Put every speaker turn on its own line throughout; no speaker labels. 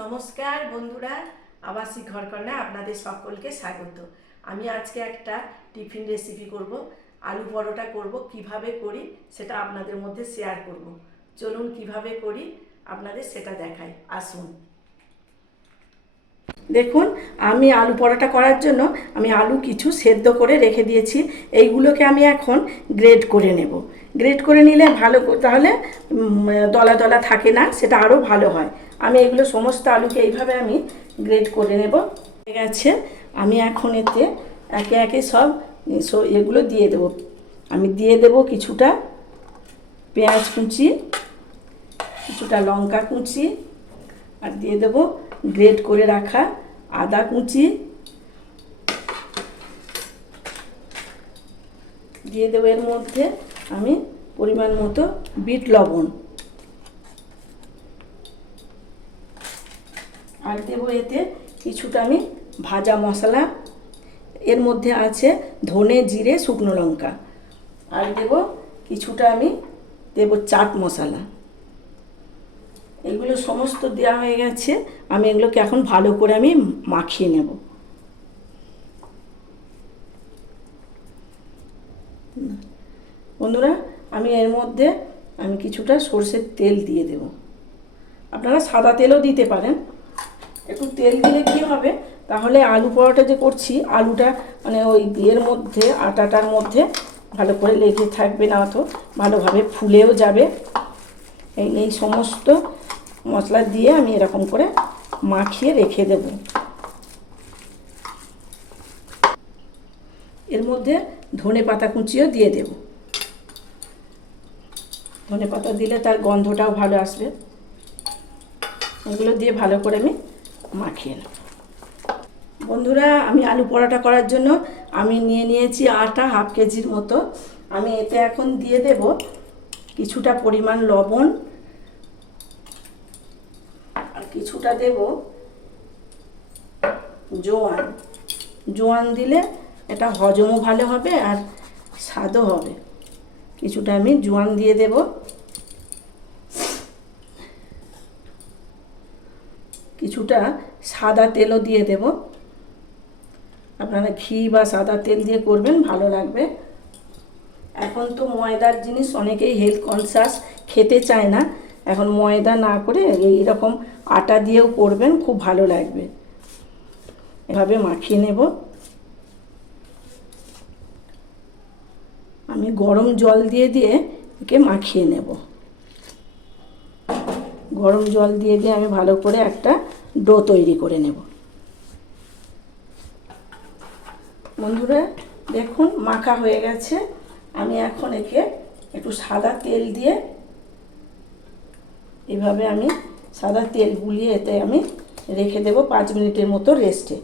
নমস্কার বন্ধুরা আবাসিক ঘরকন্যা আপনাদের সকলকে স্বাগত। আমি আজকে একটা টিফিন রেসিপি করব, আলু পরোটা করব, কীভাবে করি সেটা আপনাদের মধ্যে শেয়ার করব। চলুন কীভাবে করি, আপনাদের সেটা দেখাই। আসুন। দেখুন, আমি আলু পরোটা করার জন্য আমি আলু কিছু সেদ্ধ করে রেখে দিয়েছি। এইগুলোকে আমি এখন গ্রেড করে নেব। গ্রেড করে নিলে ভালো তাহলে দলা দলা থাকে না, সেটা আরও ভালো হয়। আমি এগুলো সমস্ত আলুকে এইভাবে আমি গ্রেড করে নেব। হয়ে গেছে, আমি এখন এতে একে একে সব এগুলো দিয়ে দেব। আমি দিয়ে দেব কিছুটা পেঁয়াজ কুচি, কিছুটা লঙ্কা কুচি, আর দিয়ে দেব গ্রেট করে রাখা আদা কুচি দিয়ে দেবো এর মধ্যে আমি পরিমাণ মতো বিট লবণ। আর দেবো এতে কিছুটা আমি ভাজা মশলা। এর মধ্যে আছে ধনে, জিরে, শুকনো লঙ্কা। আর দেব কিছুটা আমি দেব চাট মশলা। এগুলো সমস্ত দেওয়া হয়ে গেছে। আমি এগুলোকে এখন ভালো করে আমি মাখিয়ে নেব। বন্ধুরা, আমি এর মধ্যে আমি কিছুটা সর্ষের তেল দিয়ে দেব। আপনারা সাদা তেলও দিতে পারেন। একটু তেল দিলে কি হবে? তাহলে আলু পরোটা যে করছি, আলুটা মানে ওই ইয়ের মধ্যে, আটাটার মধ্যে ভালো করে লেগে থাকবে না অত ভালোভাবে ফুলেও যাবে। এই এই সমস্ত মশলা দিয়ে আমি এরকম করে মাখিয়ে রেখে দেব। এর মধ্যে ধনে পাতা কুচিও দিয়ে দেব। ধনে পাতা দিলে তার গন্ধটাও ভালো আসবে। এগুলো দিয়ে ভালো করে আমি মাখিয়ে নেব। বন্ধুরা, আমি আলু পরোটা করার জন্য আমি নিয়ে নিয়েছি আটা হাফ কেজির মতো। আমি এতে এখন দিয়ে দেব কিছুটা পরিমাণ লবণ কিছুটা দেব। জোয়ান। জোয়ান দিলে এটা হজমও ভালো হবে আর স্বাদও হবে। কিছুটা আমি জোয়ান দিয়ে দেব। কিছুটা সাদা তেলও দিয়ে দেব। আপনারা ঘি বা সাদা তেল দিয়ে করবেন, ভালো লাগবে। এখন তো ময়দার জিনিস অনেকেই হেলথ কনসাস খেতে চায় না। এখন ময়দা না করে এই রকম আটা দিয়েও করবেন, খুব ভালো লাগবে। এভাবে মাখিয়ে নেব। আমি গরম জল দিয়ে দিয়ে একে মাখিয়ে নেব। গরম জল দিয়ে দিয়ে আমি ভালো করে একটা ডো তৈরি করে নেব। বন্ধুরা, দেখুন, মাখা হয়ে গেছে। আমি এখন একে একটু সাদা তেল দিয়ে এভাবে আমি সাদা তেল গুলিয়ে এতে আমি রেখে দেব পাঁচ মিনিটের মতো রেস্টে।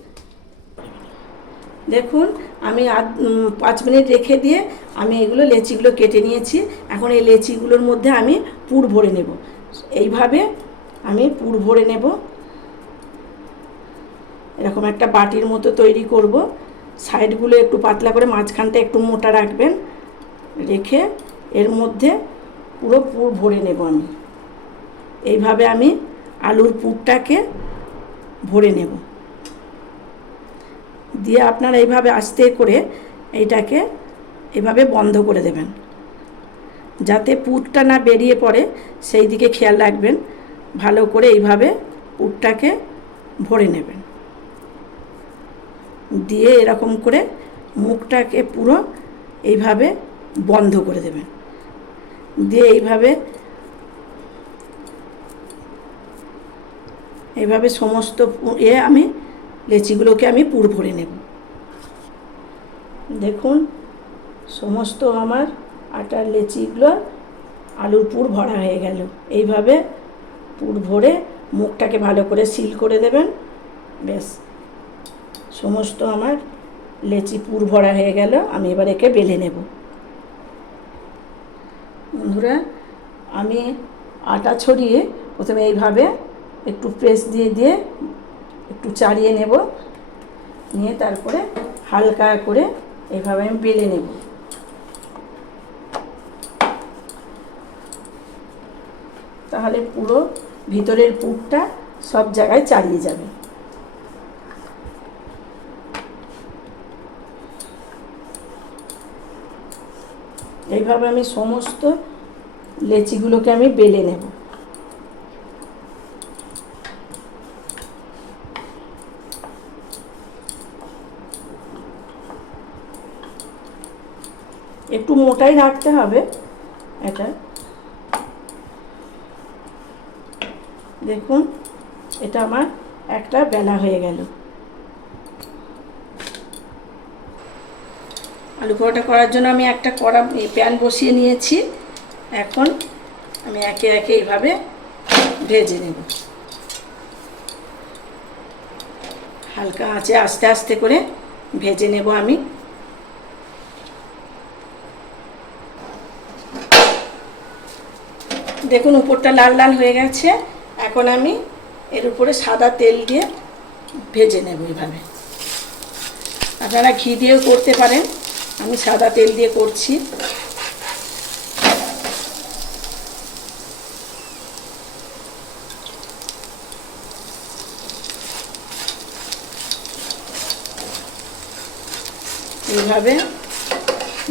দেখুন, আমি আধ পাঁচ মিনিট রেখে দিয়ে আমি এগুলো লেচিগুলো কেটে নিয়েছি। এখন এই লেচিগুলোর মধ্যে আমি পুর ভরে নেব। এইভাবে আমি পুর ভরে নেব। এরকম একটা বাটির মতো তৈরি করব। সাইডগুলো একটু পাতলা করে মাঝখানটা একটু মোটা রাখবেন। রেখে এর মধ্যে পুরো পুর ভরে নেব আমি। এইভাবে আমি আলুর পুরটাকে ভরে নেব। দিয়ে আপনারা এইভাবে আস্তে করে এইটাকে এভাবে বন্ধ করে দেবেন। যাতে পুরটা না বেরিয়ে পড়ে, সেই দিকে খেয়াল রাখবেন। ভালো করে এইভাবে পুরটাকে ভরে নেবেন। দিয়ে এরকম করে মুখটাকে পুরো এইভাবে বন্ধ করে দেবেন। দিয়ে এইভাবে এইভাবে সমস্ত এ আমি লেচিগুলোকে আমি পুর ভরে নেব। দেখুন, সমস্ত আমার আটার লেচিগুলো আলুর পুর ভরা হয়ে গেল। এইভাবে পুর ভরে মুখটাকে ভালো করে সিল করে দেবেন। বেশ সমস্ত আমার লেচি পুর ভরা হয়ে গেল। আমি এবার একে বেলে নেব। বন্ধুরা, আমি আটা ছড়িয়ে প্রথমে এইভাবে একটু প্রেস দিয়ে দিয়ে একটু চাড়িয়ে নেব। নিয়ে তারপরে হালকা করে এইভাবে আমি বেলে নেব। তাহলে পুরো ভিতরের পুরটা সব জায়গায় চালিয়ে যাবে। এইভাবে আমি সমস্ত লেচিগুলোকে আমি বেলে নেব। একটু মোটাই রাখতে হবে এটা। দেখুন, এটা আমার একটা বেলা হয়ে গেল। আলু পরোটা করার জন্য আমি একটা কড়া প্যান বসিয়ে নিয়েছি। এখন আমি একে একে এইভাবে ভেজে নেব। হালকা আঁচে আস্তে আস্তে করে ভেজে নেব আমি। দেখুন, উপরটা লাল লাল হয়ে গেছে। এখন আমি এর উপরে সাদা তেল দিয়ে ভেজে নেব এইভাবে আপনারা ঘি দিয়েও করতে পারেন। আমি সাদা তেল দিয়ে করছি। এইভাবে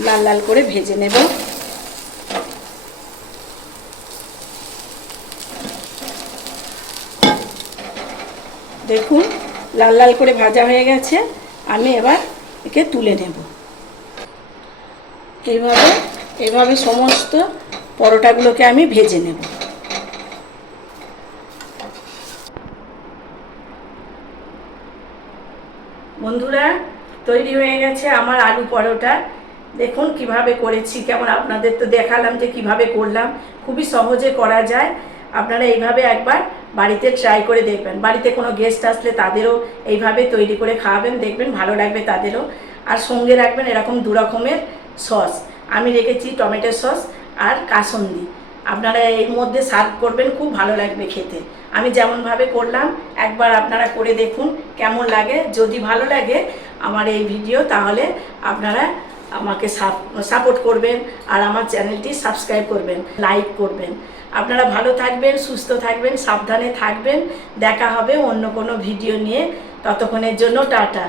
লাল লাল করে ভেজে নেব। দেখুন, লাল লাল করে ভাজা হয়ে গেছে। আমি এবার একে তুলে নেব। এইভাবে এইভাবে সমস্ত পরোটাগুলোকে আমি ভেজে নেব। বন্ধুরা, তৈরি হয়ে গেছে আমার আলু পরোটা। দেখুন কীভাবে করেছি, কেমন আপনাদের তো দেখালাম যে কীভাবে করলাম। খুবই সহজে করা যায়। আপনারা এইভাবে একবার বাড়িতে ট্রাই করে দেখবেন। বাড়িতে কোনো গেস্ট আসলে তাদেরও এইভাবে তৈরি করে খাওয়াবেন, দেখবেন ভালো লাগবে তাদেরও। আর সঙ্গে রাখবেন এরকম দু রকমের সস আমি রেখেছি টমেটো সস আর কাসন্দি। আপনারা এর মধ্যে সার্ভ করবেন, খুব ভালো লাগবে খেতে। আমি যেমনভাবে করলাম, একবার আপনারা করে দেখুন কেমন লাগে। যদি ভালো লাগে আমার এই ভিডিও তাহলে আপনারা আমাকে সাপোর্ট করবেন আর আমার চ্যানেলটি সাবস্ক্রাইব করবেন লাইক করবেন। আপনারা ভালো থাকবেন, সুস্থ থাকবেন, সাবধানে থাকবেন। দেখা হবে অন্য কোনো ভিডিও নিয়ে। ততক্ষণের জন্য টাটা।